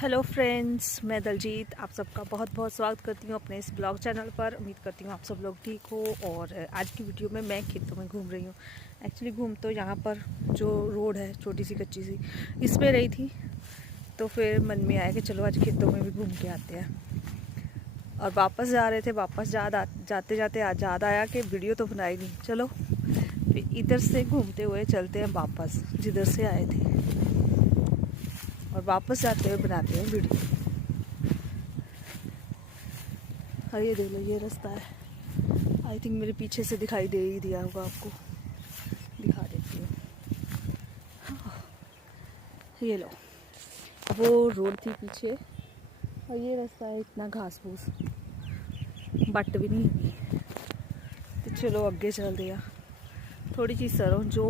Hello friends, मैं दलजीत आप सबका बहुत बहुत स्वागत करती हूँ अपने इस ब्लॉग चैनल पर। उम्मीद करती हूँ आप सब लोग ठीक हो। और आज की वीडियो में मैं खेतों में घूम रही हूँ। एक्चुअली घूम तो यहाँ पर जो रोड है छोटी सी कच्ची सी, इस पे रही थी, तो फिर मन में आया कि चलो आज खेतों में भी घूम के आते हैं। और वापस जा रहे थे, वापस जाते जाते आज याद आया कि वीडियो तो बनाई नहीं, चलो फिर इधर से घूमते हुए चलते हैं वापस जिधर से आए थे, और वापस जाते हुए बनाते हैं वीडियो। हाँ, ये देख लो, ये रास्ता है। आई थिंक मेरे पीछे से दिखाई दे ही दिया होगा आपको, दिखा देती हूँ। हाँ, ये लो, वो रोड थी पीछे और ये रास्ता है। इतना घास फूस बट भी नहीं हुई, तो चलो आगे चल दिया। थोड़ी सी सरों जो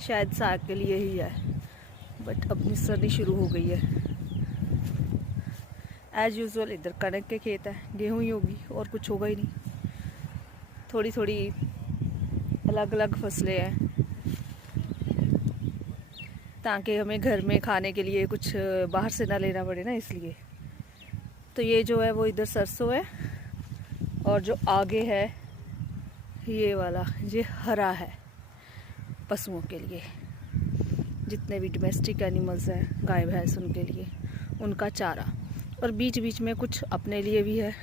शायद साग के लिए ही है, बट अब निसरनी शुरू हो गई है। एज़ यूजुअल इधर कणक के खेत है, गेहूं ही होगी और कुछ होगा ही नहीं। थोड़ी थोड़ी अलग अलग फसलें हैं ताकि हमें घर में खाने के लिए कुछ बाहर से ना लेना पड़े ना, इसलिए। तो ये जो है वो इधर सरसों है, और जो आगे है ये वाला, ये हरा है पशुओं के लिए। जितने भी डोमेस्टिक एनिमल्स हैं, गाय भैंस, उनके लिए उनका चारा। और बीच बीच में कुछ अपने लिए भी है।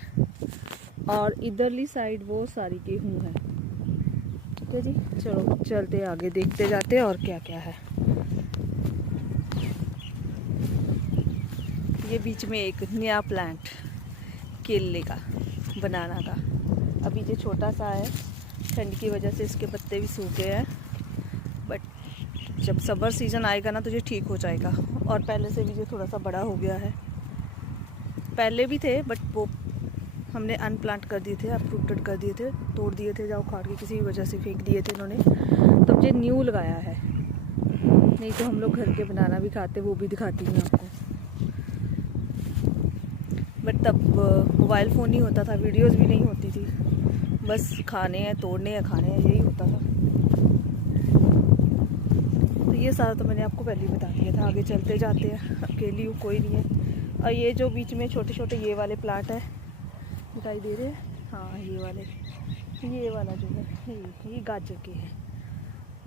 और इधरली साइड वो सारी गेहूँ है। ठीक है जी, चलो चलते आगे, देखते जाते हैं और क्या क्या है। ये बीच में एक नया प्लांट केले का, बनाना का, अभी ये छोटा सा है, ठंड की वजह से इसके पत्ते भी सूखे हैं। बट जब समर सीज़न आएगा ना तो ये ठीक हो जाएगा। और पहले से भी ये थोड़ा सा बड़ा हो गया है। पहले भी थे बट वो हमने अनप्लांट कर दिए थे, अपरूटेड कर दिए थे, तोड़ दिए थे, या उखाड़ के किसी वजह से फेंक दिए थे इन्होंने। तब ये न्यू लगाया है। नहीं तो हम लोग घर के बनाना भी खाते, वो भी दिखाती हूँ आपको। बट तब मोबाइल फ़ोन नहीं होता था, वीडियोस भी नहीं होती थी, बस खाने हैं, तोड़ने हैं, खाने हैं, यही होता था। तो ये सारा तो मैंने आपको पहले ही बता दिया था। आगे चलते जाते हैं, अकेली हूँ, कोई नहीं है। और ये जो बीच में छोटे छोटे ये वाले प्लांट है, दिखाई दे रहे हैं? हाँ, ये वाले, ये वाला जो है ये गाजर के हैं।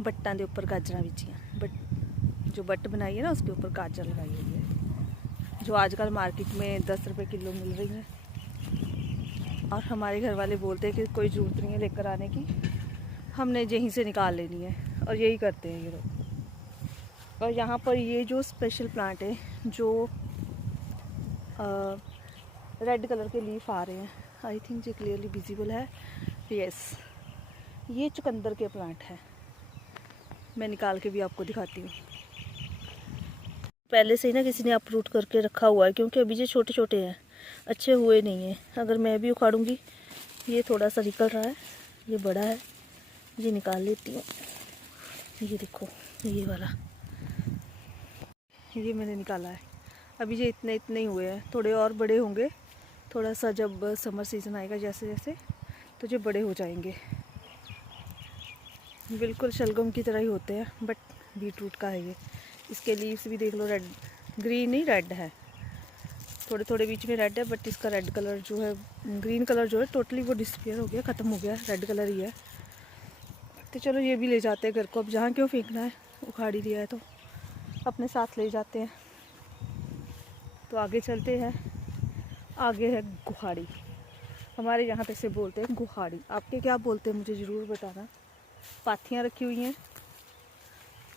बट्टां के ऊपर गाजर बिछियाँ, बट जो बट बनाई है ना उसके ऊपर गाजर लगाई हुई है, जो आजकल मार्केट में 10 रुपये किलो मिल रही है। और हमारे घर वाले बोलते हैं कि कोई ज़रूरत नहीं है लेकर आने की, हमने यहीं से निकाल लेनी है, और यही करते हैं ये लोग। और यहाँ पर ये जो स्पेशल प्लांट है, जो रेड कलर के लीफ आ रहे हैं, आई थिंक ये क्लियरली विजिबल है। यस, ये चुकंदर के प्लांट है। मैं निकाल के भी आपको दिखाती हूँ। पहले से ही ना किसी ने अपरूट करके रखा हुआ है, क्योंकि अभी ये छोटे छोटे हैं, अच्छे हुए नहीं हैं। अगर मैं भी उखाड़ूंगी, ये थोड़ा सा निकल रहा है, ये बड़ा है, ये निकाल लेती हूँ। ये देखो, ये वाला, ये मैंने निकाला है। अभी ये इतने इतने ही हुए हैं, थोड़े और बड़े होंगे। थोड़ा सा जब समर सीज़न आएगा जैसे जैसे, तो ये बड़े हो जाएंगे। बिल्कुल शलगम की तरह ही होते हैं, बट बीटरूट का है ये। इसके लीव्स भी देख लो, रेड, ग्रीन ही रेड है, थोड़े थोड़े बीच में रेड है, बट इसका रेड कलर जो है, ग्रीन कलर जो है टोटली वो डिसअपीयर हो गया, ख़त्म हो गया, रेड कलर ही है। तो चलो ये भी ले जाते हैं घर को, अब जहाँ क्यों फेंकना है, उखाड़ ही दिया है तो अपने साथ ले जाते हैं। तो आगे चलते हैं। आगे है गुहाड़ी, हमारे यहाँ पे से बोलते हैं गुहाड़ी, आपके क्या बोलते हैं मुझे ज़रूर बताना। पाथियाँ रखी हुई हैं,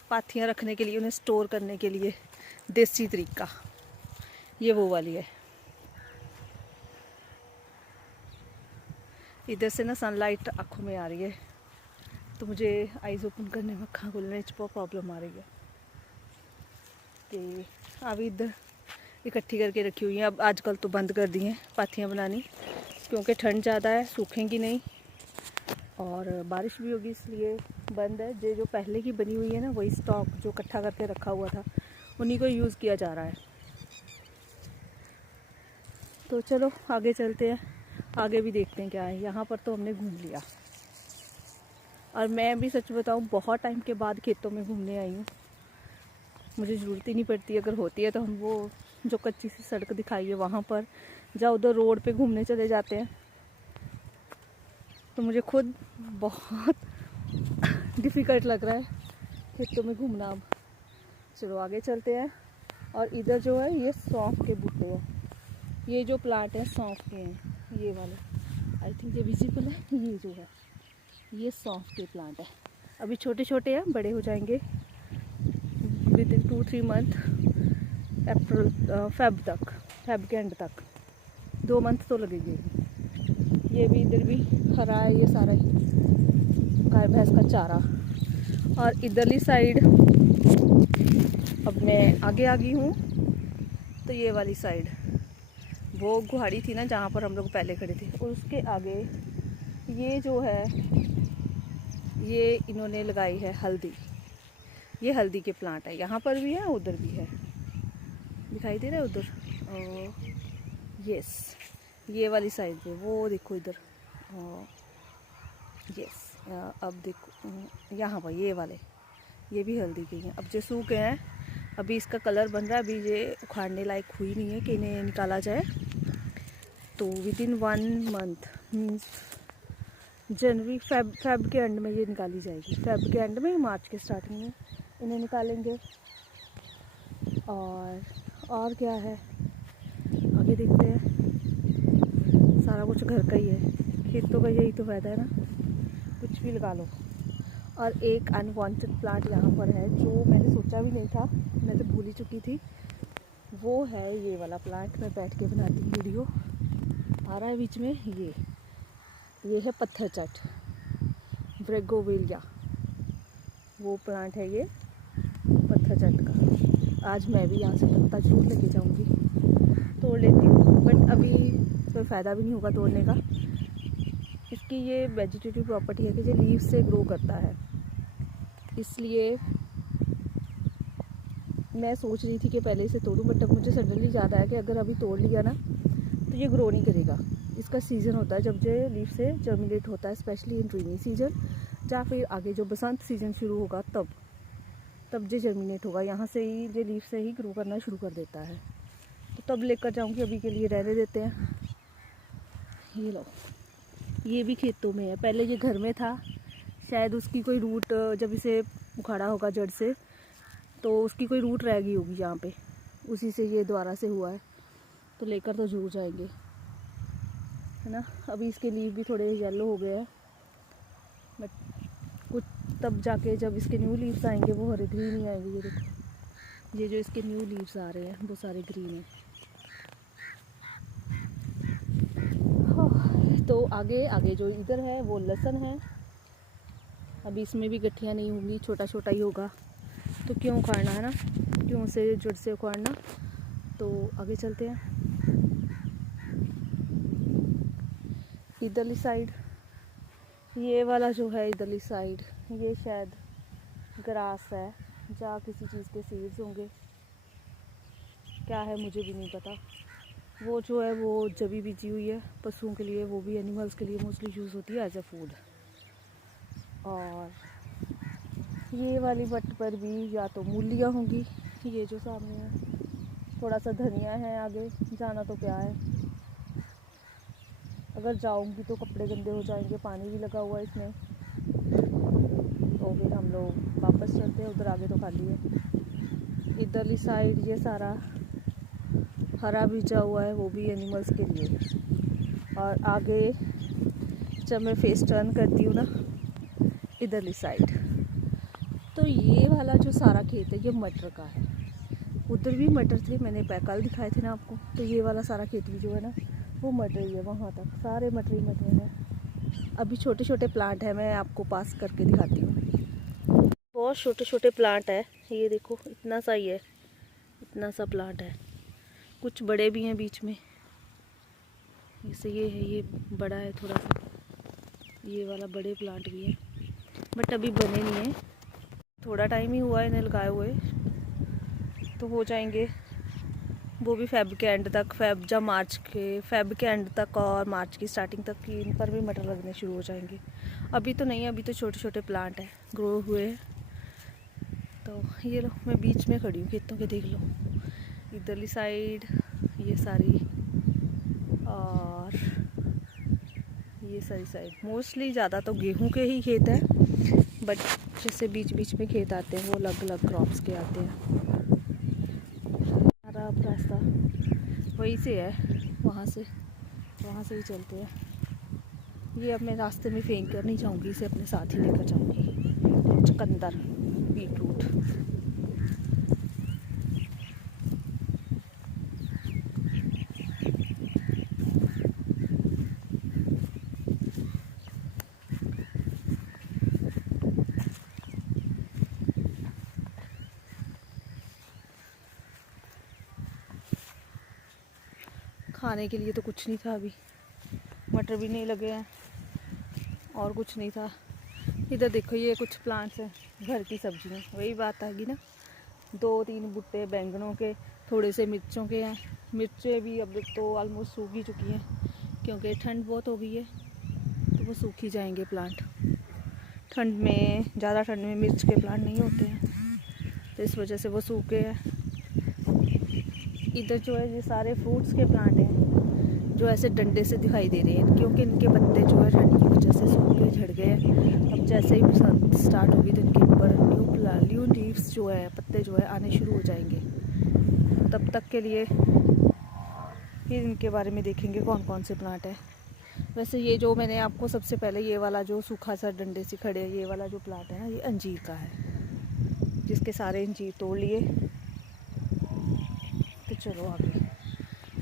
पाथियाँ रखने के लिए, उन्हें स्टोर करने के लिए देसी तरीका, ये वो वाली है। इधर से ना सनलाइट आँखों में आ रही है, तो मुझे आइज़ ओपन करने में, आँखें खुलने में प्रॉब्लम आ रही है। तो अभी इधर इकट्ठी करके रखी हुई हैं। अब आजकल तो बंद कर दी हैं पाथियाँ बनानी, क्योंकि ठंड ज़्यादा है, सूखेंगी नहीं, और बारिश भी होगी, इसलिए बंद है। जो पहले की बनी हुई है ना, वही स्टॉक जो इकट्ठा करके रखा हुआ था, उन्हीं को यूज़ किया जा रहा है। तो चलो आगे चलते हैं, आगे भी देखते हैं क्या है। यहाँ पर तो हमने घूम लिया, और मैं भी सच बताऊँ बहुत टाइम के बाद खेतों में घूमने आई हूँ। मुझे ज़रूरत ही नहीं पड़ती। अगर होती है तो हम वो जो कच्ची सी सड़क दिखाई है वहाँ पर या उधर रोड पे घूमने चले जाते हैं। तो मुझे खुद बहुत डिफ़िकल्ट लग रहा है खेतों में घूमना अब। चलो आगे चलते हैं। और इधर जो है ये सौंफ के बूटे हैं। ये जो प्लांट है सौंफ के हैं, ये वाले। आई थिंक ये विजिबल है। ये जो है ये सौंफ के प्लांट है। अभी छोटे छोटे हैं, बड़े हो जाएंगे with in 2-3 month, April Feb तक, फेब के एंड तक 2 मंथ तो लगेंगे। ये भी इधर भी हरा है, ये सारा ही गाय भैंस का चारा। और इधरली साइड अब मैं आगे आ गई हूँ। तो ये वाली साइड वो गुहाड़ी थी ना जहाँ पर हम लोग पहले खड़े थे, और उसके आगे ये जो है ये इन्होंने लगाई है हल्दी। ये हल्दी के प्लांट है, यहाँ पर भी है उधर भी है, दिखाई दे रहा है उधर। यस, ये वाली साइड पे वो देखो इधर। यस, अब देखो यहाँ पर ये वाले, ये भी हल्दी के हैं। अब जो सूख गए हैं, अभी इसका कलर बन रहा है। अभी ये उखाड़ने लायक हुई नहीं है कि इन्हें निकाला जाए। तो with in 1 month means January Feb के एंड में ये निकाली जाएगी। फेब के एंड में, मार्च के स्टार्टिंग में इन्हें निकालेंगे। और क्या है आगे देखते हैं। सारा कुछ घर का ही है, खेतों का यही तो फ़ायदा है ना, कुछ भी लगा लो। और एक अनवांटेड प्लांट यहाँ पर है जो मैंने सोचा भी नहीं था, मैं तो भूल ही चुकी थी। वो है ये वाला प्लांट। मैं बैठ के बनाती हूँ वीडियो। आ रहा है बीच में। ये है पत्थर चट, ब्रेगोविलिया, वो प्लांट है ये पत्थर चट का। आज मैं भी यहाँ से पत्ता जरूर लेके जाऊँगी, तोड़ लेती हूँ। बट अभी कोई फ़ायदा भी नहीं होगा तोड़ने का। इसकी ये वेजिटेटिव प्रॉपर्टी है कि ये लीव से ग्रो करता है। इसलिए मैं सोच रही थी कि पहले इसे तोड़ूं, बट अब मुझे सडनली याद आया कि अगर अभी तोड़ लिया ना तो ये ग्रो नहीं करेगा। इसका सीज़न होता है जब ये लीव से जर्मिनेट होता है, स्पेशली इन रेनी सीजन, या फिर आगे जो बसंत सीजन शुरू होगा तब ये जर्मिनेट होगा। यहाँ से ही ये लीव से ही ग्रो करना शुरू कर देता है। तो तब लेकर जाऊँगी, अभी के लिए रहने देते हैं। ये लो, ये भी खेतों में है। पहले ये घर में था, शायद उसकी कोई रूट, जब इसे उखाड़ा होगा जड़ से तो उसकी कोई रूट रह गई होगी यहाँ पे, उसी से ये दोबारा से हुआ है। तो लेकर तो जरूर जाएंगे, है ना। अभी इसके लीव भी थोड़े येलो हो गए हैं, बट कुछ तब जाके जब इसके न्यू लीव्स आएंगे वो हरे ग्रीन ही आएंगे। ये देखो, ये जो इसके न्यू लीव्स आ रहे हैं वो सारे ग्रीन हैं। तो आगे जो इधर है वो लहसुन है। अभी इसमें भी गठियाँ नहीं होंगी, छोटा छोटा ही होगा, तो क्यों उखाड़ना, है ना, क्यों से जड़ से उखाड़ना। तो आगे चलते हैं। इधरली साइड ये वाला जो है, इधरली साइड ये शायद ग्रास है, या किसी चीज़ के सीड्स होंगे, क्या है मुझे भी नहीं पता। वो जो है वो जबी बीजी हुई है पशुओं के लिए, वो भी एनिमल्स के लिए मोस्टली यूज़ होती है एज अ फूड। और ये वाली बट पर भी या तो मूलियाँ होंगी, ये जो सामने है, थोड़ा सा धनिया है। आगे जाना तो क्या है, अगर जाऊंगी तो कपड़े गंदे हो जाएंगे, पानी भी लगा हुआ है इसमें। तो फिर हम लोग वापस चलते हैं, उधर आगे तो खाली है। इधरली साइड ये सारा हरा बीजा हुआ है, वो भी एनिमल्स के लिए। और आगे जब मैं फेस टर्न करती हूँ ना इधरली साइड, तो ये वाला जो सारा खेत है ये मटर का है। उधर भी मटर थे, मैंने कल दिखाए थे ना आपको। तो ये वाला सारा खेत भी जो है ना वो मटर ही है, वहाँ तक सारे मटर ही मटर हैं। अभी छोटे छोटे प्लांट है, मैं आपको पास करके दिखाती हूँ। बहुत छोटे छोटे प्लांट है, ये देखो इतना सा ही है, इतना सा प्लांट है। कुछ बड़े भी हैं बीच में, जैसे ये है, ये बड़ा है थोड़ा सा, ये वाला बड़े प्लांट भी है, बट अभी बने नहीं हैं। थोड़ा टाइम ही हुआ है इन्हें लगाए हुए, तो हो जाएंगे वो भी फेब के एंड तक, फेब के एंड तक और मार्च की स्टार्टिंग तक इन पर भी मटर लगने शुरू हो जाएंगे। अभी तो नहीं, अभी तो छोटे छोटे प्लांट हैं, ग्रो हुए हैं। तो ये लो मैं बीच में खड़ी हूँ खेतों के, देख लो इधरली साइड ये सारी और ये सारी साइड। मोस्टली ज़्यादा तो गेहूं के ही खेत है, बट जैसे बीच बीच में खेत आते हैं वो अलग अलग क्रॉप्स के आते हैं। हमारा रास्ता वहीं से है, वहाँ से ही चलते हैं। ये अब मैं रास्ते में फेंक कर नहीं जाऊँगी, इसे अपने साथ ही लेकर जाऊँगी। चुकंदर, बीटरूट। खाने के लिए तो कुछ नहीं था अभी, मटर भी नहीं लगे हैं और कुछ नहीं था। इधर देखो ये कुछ प्लांट्स हैं, घर की सब्जियां। वही बात आ गई ना, 2-3 बुट्टे बैंगनों के, थोड़े से मिर्चों के हैं। मिर्चें भी अब तो ऑलमोस्ट सूख ही चुकी हैं, क्योंकि ठंड बहुत हो गई है तो वो सूख ही जाएंगे प्लांट। ठंड में, ज़्यादा ठंड में मिर्च के प्लांट नहीं होते हैं, तो इस वजह से वो सूखे हैं। इधर जो है ये सारे फ्रूट्स के प्लांट हैं जो ऐसे डंडे से दिखाई दे रहे हैं, क्योंकि इनके पत्ते जो है ठंड की वजह से सूख के झड़ गए हैं। अब जैसे ही बरसात स्टार्ट होगी तो इनके ऊपर न्यू लीव्स जो है, पत्ते जो है आने शुरू हो जाएंगे। तब तक के लिए फिर इनके बारे में देखेंगे कौन कौन से प्लांट हैं। वैसे ये जो मैंने आपको सबसे पहले ये वाला जो सूखा सा डंडे से खड़े, ये वाला जो प्लांट है ना, ये अंजीर का है, जिसके सारे अंजीर तोड़ लिए। तो चलो आगे।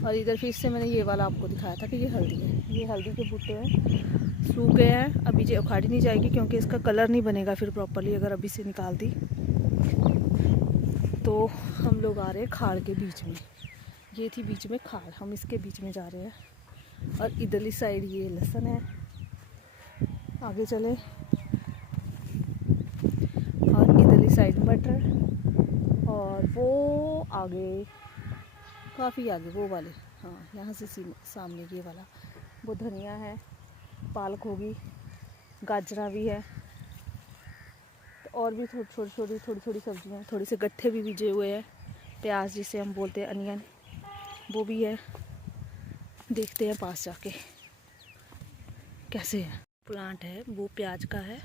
और इधर फिर से मैंने ये वाला आपको दिखाया था कि ये हल्दी है। ये हल्दी के बूटे हैं, सूख गए हैं। अभी ये उखाड़ी नहीं जाएगी क्योंकि इसका कलर नहीं बनेगा फिर प्रॉपरली, अगर अभी से निकाल दी। तो हम लोग आ रहे हैं खाड़ के बीच में। ये थी बीच में खाड़, हम इसके बीच में जा रहे हैं। और इधरली साइड ये लहसुन है। आगे चले और इधरली साइड मटर, और वो आगे, काफ़ी आगे वो वाले, हाँ यहाँ से सामने ये वाला वो धनिया है, पालक होगी, गाजरा भी है, तो और भी थोड़ी थोड़ी सब्जियाँ, थोड़े से गट्ठे भी बीजे हुए हैं। प्याज जिसे हम बोलते हैं अनियन, वो भी है। देखते हैं पास जाके कैसे है। प्लांट है वो प्याज का है,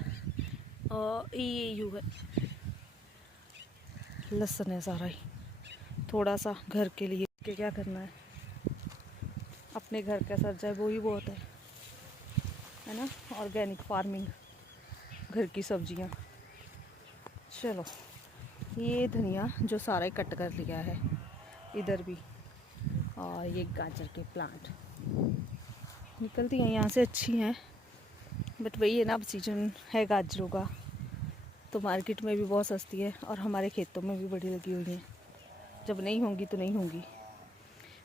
और ये यू है लहसुन है सारा ही, थोड़ा सा घर के लिए। कि क्या करना है, अपने घर का सर जाए वो ही बहुत है ना। ऑर्गेनिक फार्मिंग, घर की सब्जियां। चलो ये धनिया जो सारा ही कट कर लिया है, इधर भी। और ये गाजर के प्लांट निकलती हैं यहाँ से, अच्छी हैं, बट वही है ना, अब सीजन है गाजरों का, तो मार्केट में भी बहुत सस्ती है और हमारे खेतों में भी बड़ी लगी हुई है। जब नहीं होंगी तो नहीं होंगी।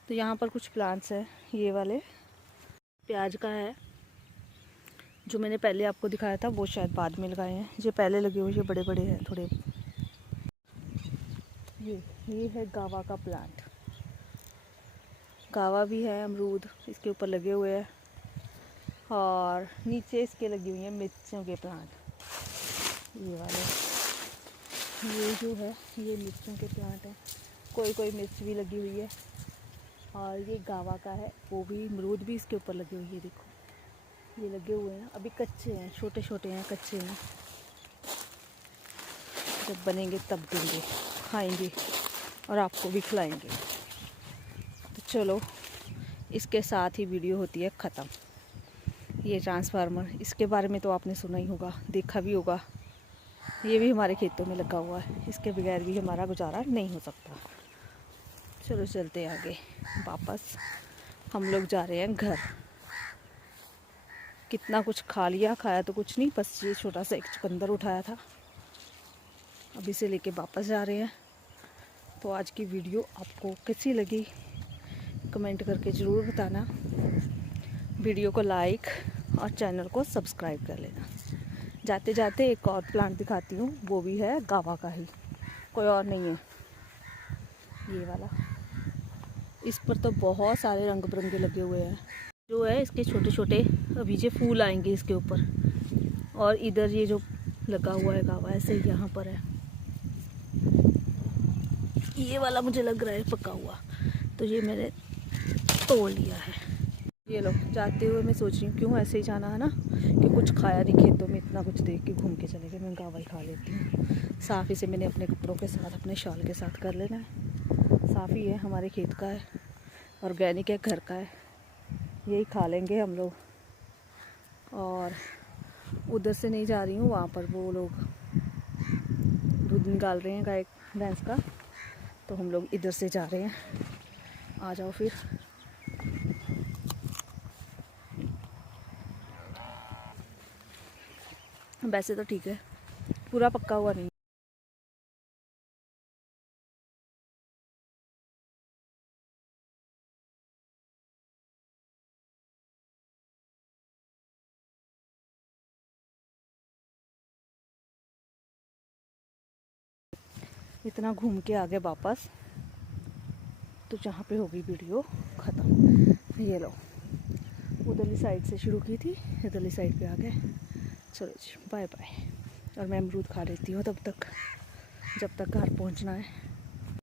तो यहाँ पर कुछ प्लांट्स हैं, ये वाले प्याज का है जो मैंने पहले आपको दिखाया था, वो शायद बाद में लगाए हैं। ये पहले लगे हुए, ये बड़े बड़े हैं थोड़े। ये है गावा का प्लांट, गावा भी है, अमरूद इसके ऊपर लगे हुए हैं। और नीचे इसके लगी हुई हैं मिर्चों के प्लांट, ये वाले। ये जो है ये मिर्चों के प्लांट हैं, कोई मिर्च भी लगी हुई है। और ये गावा का है, वो भी अमरूद भी इसके ऊपर लगे हुए हैं। देखो ये लगे हुए हैं, अभी कच्चे हैं, छोटे छोटे हैं, कच्चे हैं। जब बनेंगे तब देंगे, खाएंगे और आपको भी खिलाएंगे। तो चलो इसके साथ ही वीडियो होती है ख़त्म। ये ट्रांसफार्मर, इसके बारे में तो आपने सुना ही होगा, देखा भी होगा। ये भी हमारे खेतों में लगा हुआ है, इसके बगैर भी हमारा गुजारा नहीं हो सकता। चलो चलते हैं आगे वापस। हम लोग जा रहे हैं घर। कितना कुछ खा लिया, खाया तो कुछ नहीं, बस ये छोटा सा एक चुकंदर उठाया था, अभी से लेके वापस जा रहे हैं। तो आज की वीडियो आपको कैसी लगी कमेंट करके ज़रूर बताना। वीडियो को लाइक और चैनल को सब्सक्राइब कर लेना। जाते जाते एक और प्लांट दिखाती हूँ, वो भी है गावा का ही, कोई और नहीं है, ये वाला। इस पर तो बहुत सारे रंग बिरंगे लगे हुए हैं। जो है इसके छोटे छोटे अभी ये फूल आएंगे इसके ऊपर। और इधर ये जो लगा हुआ है गावा, ऐसे ही यहाँ पर है। ये वाला मुझे लग रहा है पका हुआ, तो ये मैंने तोड़ लिया है। ये लो, जाते हुए मैं सोच रही हूँ क्यों ऐसे ही जाना है ना, कि कुछ खाया नहीं खेतों में, इतना कुछ देख के घूम के चले गए। मैं गावा ही खा लेती हूँ। साफ़ इसे मैंने अपने कपड़ों के साथ, अपने शॉल के साथ कर लेना है। साफ़ ही है, हमारे खेत का है, ऑर्गेनिक है, घर का है, यही खा लेंगे हम लोग। और उधर से नहीं जा रही हूँ, वहाँ पर वो लोग दूध निकाल रहे हैं गाय भैंस का, तो हम लोग इधर से जा रहे हैं। आ जाओ फिर। वैसे तो ठीक है, पूरा पक्का हुआ नहीं। इतना घूम के आ गए वापस, तो जहाँ पे होगी वीडियो ख़त्म। ये लो, उधरली साइड से शुरू की थी, इधरली साइड पे आ गए। चलो जी, बाय बाय। और मैं अमरूद खा लेती हूँ तब तक, जब तक घर पहुँचना है।